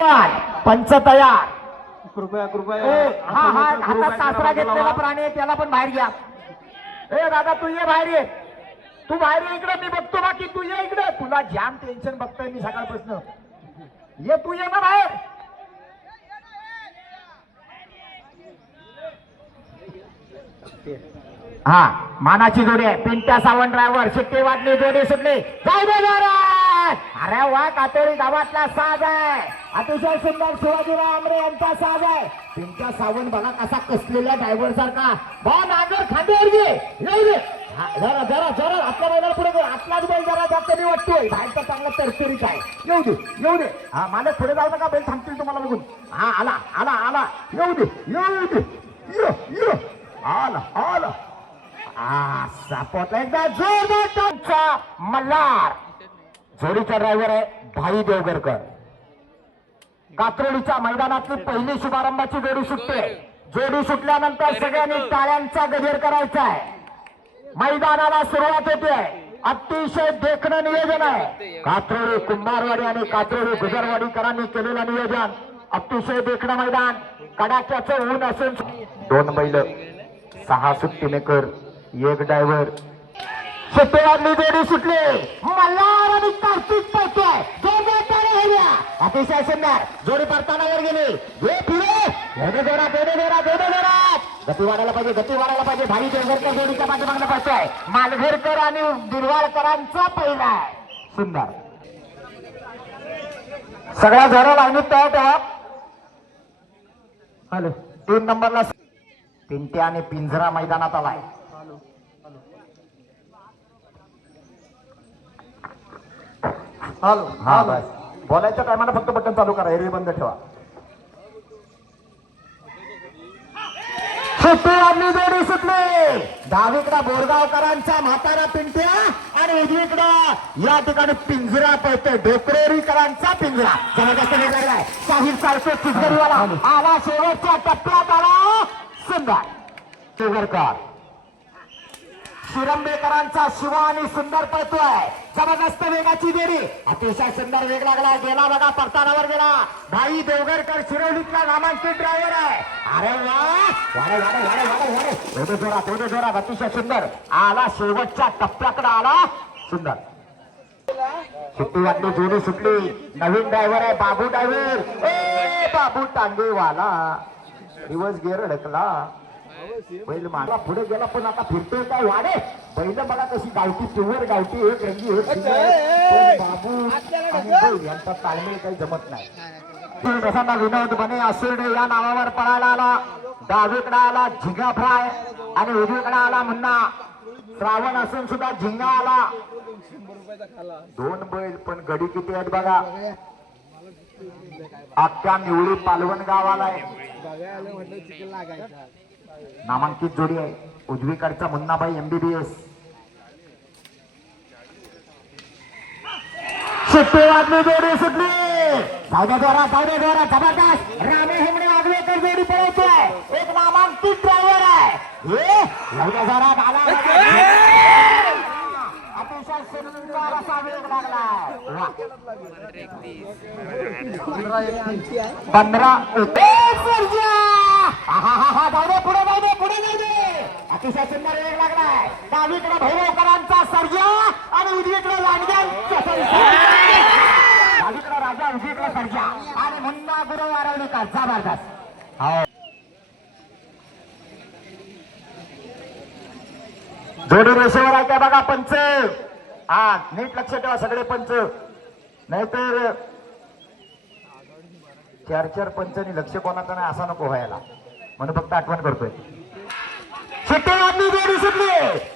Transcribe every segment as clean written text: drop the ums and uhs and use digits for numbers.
पंच तयार. कृपया कृपया हा हा हातात सासरा घेतलेला प्राणी आहे त्याला पण बाहेर घ्या. ए दादा तू ये बाहेर ये. तू बाहेर ये इकडे. मी बघतो बाकी तू ये इकडे. तुला जाम टेन्शन बघतोय मी सकाळपासून. ये तू ये ना बाहेर. हा मानाची जोडी आहे. पिंट्या सावंत ड्रायव्हर. शिट्टी वाटली जोडी सुटली. जाऊ दे महाराज. अरे वा कातोळी गावातला साज आहे. अतिशय सुंदर शिवाजीराव आमरे यांचा साज आहे. पिंट्या सावंत बघा कसा कसलेल्या ड्रायव्हर सारखा. बा नागर खांद्यावर घे. येऊ दे. जरा जरा जरा आपल्या बैलाला पुढे go. आतलाच बैल जरा जास्त मी वाटतोय. बाहेरचा चांगला तरतरीच आहे. येऊ दे येऊ दे. हा मालक पुढे जाऊ नका. बैल थांबतील तुम्हाला बघून. हा आला आला आला. येऊ दे येऊ दे. ये आला आला. सापडला एकदा जोरदार मल्हार. जोडीचा ड्रायव्हर आहे भाई देवगरकर. कात्रोलीच्या मैदानातली पहिली शुभारंभाची जोडी सुटते. जोडी सुटल्यानंतर सगळ्यांनी टाळ्यांचा गजर करायचा आहे. मैदानाला सुरुवात होते. अतिशय देखणं नियोजन आहे. कात्रोली कुंभारवाडी आणि कात्रोली गुजरवाडीकरांनी केलेलं नियोजन. अतिशय देखणं मैदान. कडाक्याचं ऊन असून 2 बैल 6 सुट्टी मेकर 1 ड्रायव्हर. सुट्टीवाडली जोडी सुटली. मल्हार आणि कार्तिक पळतोय. अतिशय सुंदर जोडी परतानावर गेली. गती वाढायला पाहिजे गती वाढायला पाहिजे. भाई देवगरकर जोडीच्या पाठीमागणं पळतोय. मालघेरकर आणि दिलवाडकरांचा पहिला आहे. सुंदर सगळ्या जरा लाईनीत तयार ठेवा. हॅलो 3 नंबरला पिंट्या आणि पिंजरा मैदानात आलाय. हॅलो हा बस बोलायच्या टायमाला फक्त बटन चालू करा. एरवी बंद ठेवा. सुट्टीवाडली जोडी सुटली. डावीकडं बोरगावकरांचा म्हातारा पिंट्या आणि उजवीकडं या ठिकाणी पिंजरा पळतोय. डोकरेरीकरांचा पिंजरा. जबरदस्त वेग लागलाय. साहिल सारखे चिचगरीवाला आला. शेवटच्या टप्प्यात आला. सुंदर देवगरकर. शिरंबेकरांचा शिवा आणि सुंदर पळतोय. जबरदस्त वेगाची जोडी. अतिशय सुंदर वेग लागला. गेला बघा परतानावर गेला. भाई देवगरकर शिरोलीतला नामांकित ड्रायव्हर आहे. अरे वा वाडे वाडे वाडे वाडे वाडे. थोडे जोरात थोडे जोरात. अतिशय सुंदर आला. शेवटच्या टप्प्याकडे आला. सुंदर सुट्टी वाटली. जोडी सुटली. नवीन ड्रायव्हर आहे बाबू ड्रायव्हर. ए बाबू टांगेवाला. दिवस गेर ढकला. बैल मागला पुढे गेला पण आता फिरतोय काय वाडे. बैल बघा कशी गावठी प्युअर गावठी एक रंगी एक बाबू आणि बैल यांचा ताळमेळ काही जमत नाही. प्रसन्न विनोद बने असुर्डे या नावावर पळायला आला. डावीकडे आला झिंगा फ्राय आणि उजवीकडे आला मुन्ना. श्रावण असून सुद्धा झिंगा आला. 2 बैल पण गडी किती आहेत बघा. अख्ख्या निवळी पालवण गावाला आहे. नामांकित जोडी आहे. उजवीकडचा मुन्नाबाई MBBS. सुट्टी वाजली जोडी सुटली. जाऊद्या जोरा जबरदस्त. रामे हेमडे आगवेकर जोडी पळवतोय. एक नामांकित ड्रायव्हर आहे. जाऊद्या जोरात आला. अतिशय सुंदर असा वेग लागला. 15 पुढे जाऊ दे पुढे जाऊ दे. अतिशय सुंदर वेग लागलाय. डावीकडे भैरवकरांचा सर्जा आणि उजवीकडे लांडग्यांचा सर्जा. डावीकडे राजा उजवीकडे सर्जा आणि मुन्ना गुरु वारवलीकर. जबरदस्त. हो जोडी रेषेवर आहे का बघा पंच. हा नीट लक्ष ठेवा सगळे पंच. नाहीतर 4 पंचांनी लक्ष कोणाचं नाही असा नको व्हायला म्हणून फक्त आठवण करतोय. सुट्टीवाडली जोडी सुटली.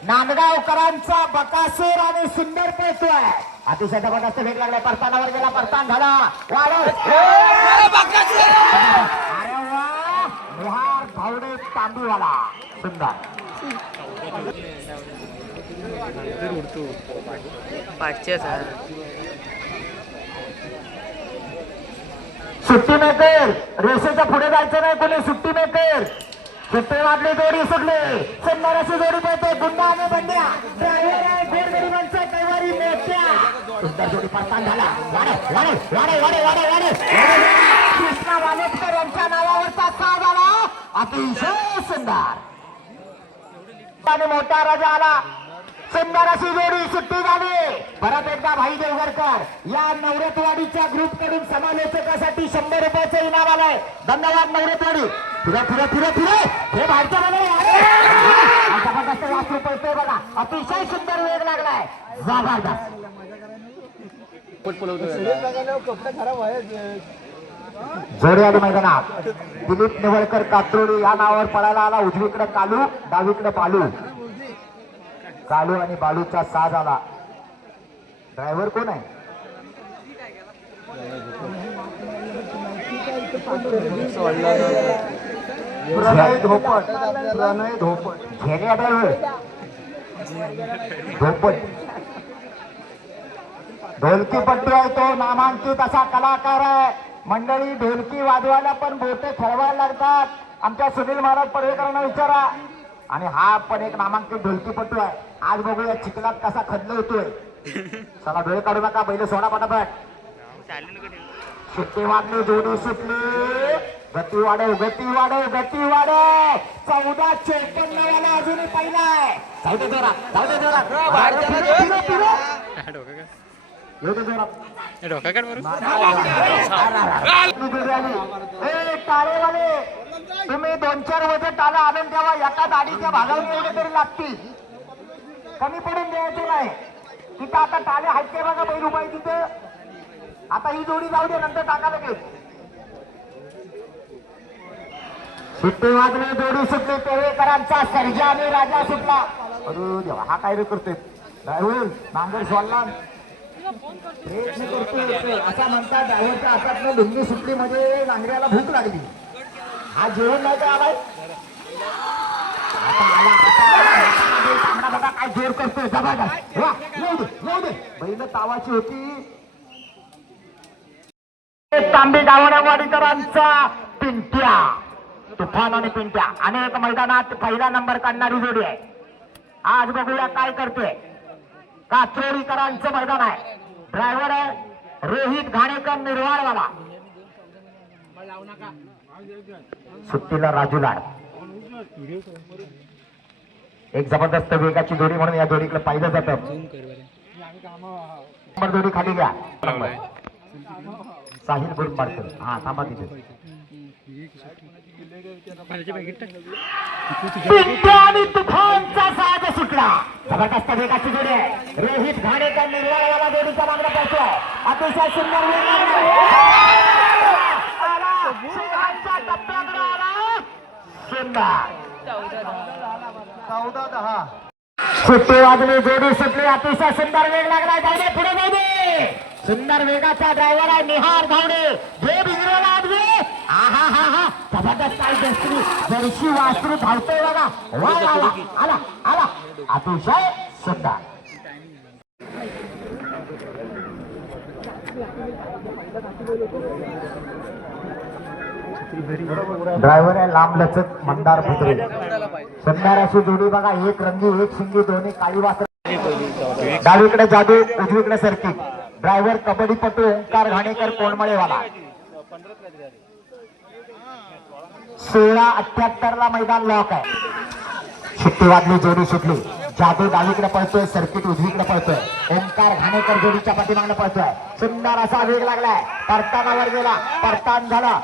नांदगावकरांचा बकासूर आणि सुंदर पळतोय. अतिशय जबरदस्त वेग लागलाय. परतानावर गेला. परतान झाला. अरे वा निहार धावडे तांबीवाला. सुंदर सुट्टी मेकर. रेषेच्या पुढे जायचं नाही कोणी. सुट्टी मेकर. सुट्टी वाटली जोडी सुटली. सुंदर अशी जोडी पळते. गुंडा आणि बंड्या ड्रायव्हर आहे. गोरगरिबांचा कैवारी मेत्या. सुंदर जोडी परतान झाला. वाडे वाडे वाडे वाडे वाडे वाडे. अतिशय सुंदर आणि मोठा राजा आला. सुंदर अशी जोडी सुट्टी झाली. परत एकदा भाई देवगरकर या नवरतवाडीच्या ग्रुप कडून समालोचकासाठी 100 रुपयाचं इनाम आलंय. धन्यवाद नवरतवाडी. फिरे फिरे फिरे फिरे हे बाहेरच्या जबरदस्त वासरू पळतोय बघा. अतिशय सुंदर वेग लागलाय. जबरदस्त जोडी आली मैदानात. दिलीप नेवळकर कात्रोडी या नावावर पळायला आला. उजवीकडे कालू, डावीकडे बालू. कालू आणि बालूचा साज आला. ड्रायव्हर कोण आहे? प्रणय धोपट. प्रणय धोपट झेल्या ड्रायव्हर धोपट. ढोलकी पट्टी आहे तो. नामांकित असा कलाकार आहे. मंडळी ढोलकी वाजवायला पण बोटे खेळवायला लागतात. आमच्या सुनील महाराज पडवेकरांना विचारा. आणि हा पण एक नामांकित ढोलकीपटू आहे. आज बघूया चिखलात कसा खदल होतोय. चला वेळ काढू नका. पहिले सोडा पटापट. सुट्टी वाजली. जोडी सुटली. गती वाढव गती वाढव गती वाढव. 14:54 वाला अजूनही पहिला आहे. जाऊ दे जोरात जाऊ दे जोरात. टाळेवाले तुम्ही 2-4 वजन टाळा आणून द्यावा. एका दाढीच्या भागावर एवढे तरी लागतील. कमी पडून द्यायचं नाही. तिथं आता टाळे आहेत ते बघा. बैल उपाय तिथं. आता ही जोडी जाऊ दे नंतर टाका लगेच. सुट्टी वाजली. जोडी सुटली. पेवेकरांचा सर्जा आणि राजा सुटला. अरे देवा हा काय रे करतोय. ड्रायव्हर नांगर सोडला. प्रयत्न करतोय असा म्हणतात. ड्रायव्हरच्या हातातनं लुंगी सुटली म्हणजे नांगऱ्याला भूक लागली. हा जेवण नाही का आलाय. आता आला बघा काय जोर करतोय. जबरदस्त. येऊ दे बैल तावाची होती. तांबे गावडेवाडीकरांचा पिंट्या. तुफान आणि पिंट्या अनेक मैदानात पहिला नंबर काढणारी जोडी आहे. आज बघूया काय करतोय. कात्रोडीकरांचं मैदान आहे. ड्रायव्हर आहे रोहित घाणेकर निर्वाळवाला. सुट्टीला राजू लाड. एक जबरदस्त वेगाची जोडी म्हणून या जोडीकडे पाहिलं जातं. नंबर जोडी खाली घ्या. साहिल गुरुमारकर. हा थांबा तिथे. आणि तुफानचा साज सुटला. जबरदस्त वेगाची जोडी आहे. रोहित घाणेकर निर्वाळवाला जोडीचा मागणा पाहतोय. अतिशय सुंदर वेग सिंहांच्या टप्प्याकडे आला. सुंदर 14-10 सुट्टी वाजली. जोडी सुटली. अतिशय सुंदर वेग लागला. जाऊ दे पुढे जाऊ दे. सुंदर वेगाचा ड्रायव्हर आहे निहार धावडे. हे बिजरेला आजवे. आहा हा हा जबरदस्त काय दस्त्री जर्शी वासरू धावतोय बघा. वाय आला आला आला. अतिशय सुंदर. ड्रायव्हर आहे लांबलचक मंदार पुत्रे. सुंदर अशी जोडी बघा. एक रंगी एक शिंगी दोन्ही काळी वासर. डावीकडे जादू उजवीकडे सर्किट. ड्रायव्हर कबड्डीपटू ओंकार घाणेकर कोणमळेवाला. 16:78 ला मैदान लॉक आहे. सुट्टी वाजली. जोडी सुटली. जादू डावीकडे पळतोय. सर्किट उजवीकडे पळतोय. ओंकार घाणेकर जोडीच्या पाठीमागणं पळतोय. सुंदर असा वेग लागलाय. परतानावर गेला. परतान झाला.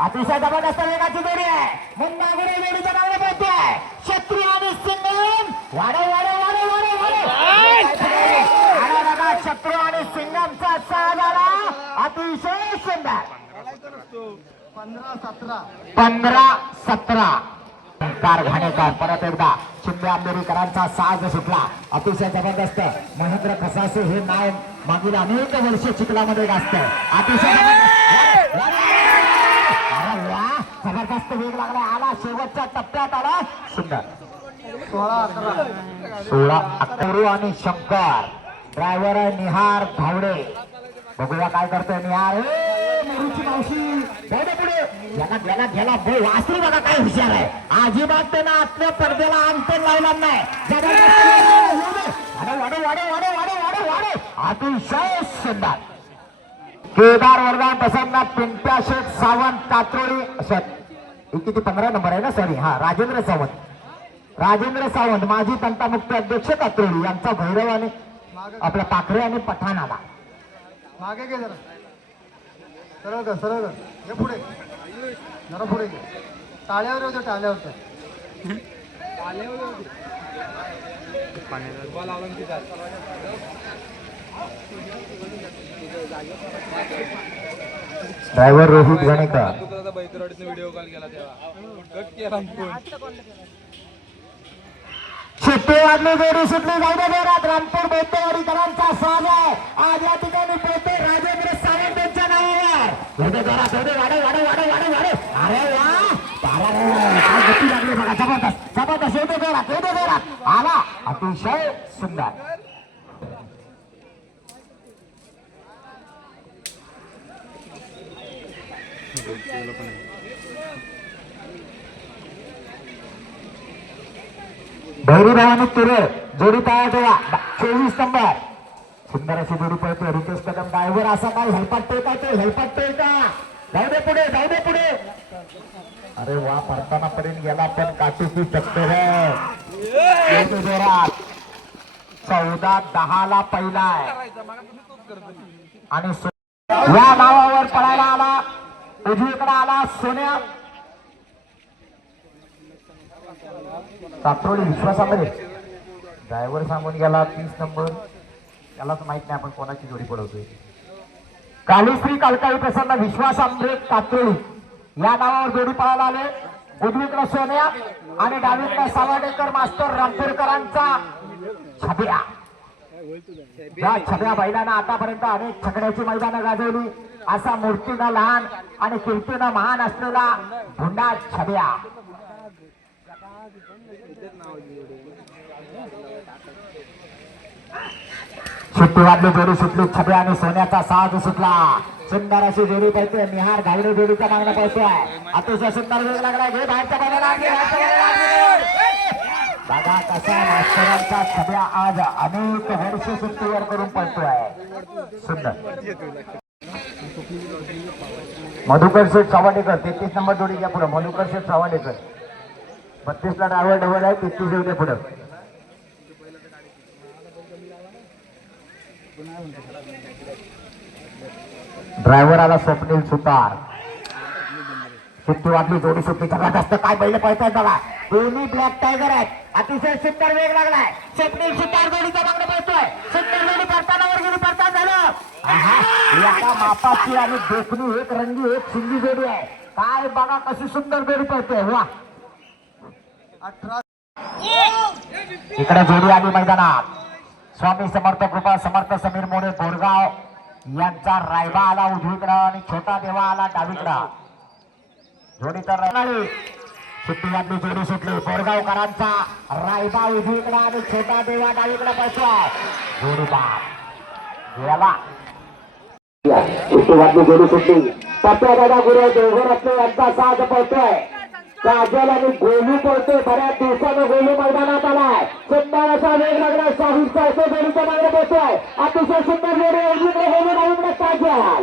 अतिशय जबरदस्त वेगाची जोडी आहे. मुंबागुडे जोडीच्या नावाने पळतोय. शत्रू आणि सिंगम. वाढव वाढव वाढव वाढव वाढव बघा. शत्रू आणि सिंगमचा साज आला. अतिशय सुंदर. 15-17 कार घाणेकर. परत एकदा शिंदे आंबेडकरांचा साज सुटला. अतिशय जबरदस्त. महेंद्र खसासे हे नाव मागील अनेक वर्ष चिखलामध्ये गाजतंय. अतिशय जबरदस्त वेग लागला. आला शेवटच्या टप्प्यात आला. सुंदर. 16-11 आणि शंकर. ड्रायव्हर आहे निहार धावडे. बघूया काय करतोय निहार. मेरूची मावशी पुढे याला गेला गेला भाऊ वासरू बघा काय हुशार आहे. अजिबात त्यानं आपल्या पडद्याला अंतर लावला नाही. अतिशय सुंदर. केदार वरदान प्रसन्न पिंट्या शेठ सावंत कात्रोळी किती 15 नंबर आहे ना. सॉरी हा राजेंद्र सावंत माजी तंटामुक्त अध्यक्ष कात्रोळी यांचा भैरव आणि आपला पाखरे आणि पठाण आला. मागे घे जरा सरळ कर हे पुढे जरा पुढे घे. टाळ्यावर होत्या driver Rohit Ganekar. Video call केला तेव्हा कट केला फोन. शिट्टी वाजली जोडी सुटली जाऊ दे जोरात. रामपूर बेतेवाडीकरांचा साज आहे आज या ठिकाणी पोहते राजेंद्र सावंत यांच्या नावावर. जोडे जोरात जोडे वाढे वाढे वाढे वाढे वाढे. अरे वा काय गती लागली बघा. जबरदस्त जबरदस्त येते जोरात आला. अतिशय सुंदर. भैरीभावानी तुरे जोडी तयार ठेवा. 24 नंबर सुंदर अशी जोडी पळते. रितेश कदम ड्रायव्हर असा काय हेल्पटतोय का तो हेल्पटतोय का. जाऊ दे पुढे. अरे वा पडताना पर्यंत गेला पण काटूची टक्कर आहे. जोरात 14-10 पहिला आहे आणि या नावावर पळायला आला. उजवीकडे आला सोन्या कात्रोळी विश्वासामध्ये. ड्रायव्हर सांगून गेला 30 नंबर. त्यालाच माहित नाही आपण कोणाची जोडी पडवतोय. कालीश्री कालकाई प्रसन्न विश्वासामध्ये कात्रोळी या नावावर जोडी पळायला आले. उजवीकडे सोन्या आणि डावीकडे सावडेकर मास्टर रामपूरकरांचा छब्या. या छब्या बैलांना आतापर्यंत अनेक छकड्याची मैदानं गाजवली. असा मूर्तीनं लहान आणि कीर्तीनं महान असलेला भुंडा छब्या. सुट्टी वाजली जोडी सुटली. छब्या आणि सोन्याचा साज सुटला. सुंदर अशी जोडी पळते. निहार घालणे जोडीचा मागणं पळतोय. अतिशय सुंदर वेग लागला. घे बाहेरच्या बाजूला बघा कसा मास्तरांचा छब्या आज अनेक वर्ष सुट्टीवर करून पळतोय. सुंदर. मधुकर शेठ सावडेकर 33 नंबर जोडी घ्या पुढे. मधुकर शेठ सावडेकर 32 ला ड्रायव्हर डबल आहे. 33 येऊ दे पुढे. ड्रायव्हर आला स्वप्नील सुतार. सुट्टी वाटली जोडी सुट्टी जबरदस्त. काय बैल पळतायत बघा. दोन्ही ब्लॅक टायगर आहेत. अतिशय सुंदर वेग लागलाय. स्वप्नील सुतार जोडीचा मागणं पळतोय. सुंदर जोडी करताना वर गेली पडताना झालं. एका मापाची आणि देखणी एक रंगी एक शिंगी जोडी आहे. काय बघा कशी सुंदर जोडी पळतोय. वा 18 इकडे जोडी आली मैदानात. स्वामी समर्थ कृपा समर्थ समीर मोरे बोरगाव यांचा रायबा आला उजवीकडं आणि छोटा देवा आला डावीकडं. जोडी तर सुट्टी वाजली जोडी सुटली. बोरगावकरांचा रायबा उजवीकडं आणि छोटा देवा डावीकडं पळतोय. जोडी बाद गेला. सुट्टी वाजली जोडी सुटली. पत्या दादा गुरु देवघरातले यांचा साज पळतोय. काजल आणि गोलू पळतोय. बऱ्याच दिवसानं गोलू मैदानात आलाय. सुंदर असा वेग लागला. साहिल जोडीच्या मागे पळतोय. अतिशय सुंदर जोडी उजवीकडे गोलू डावीकडे काजल.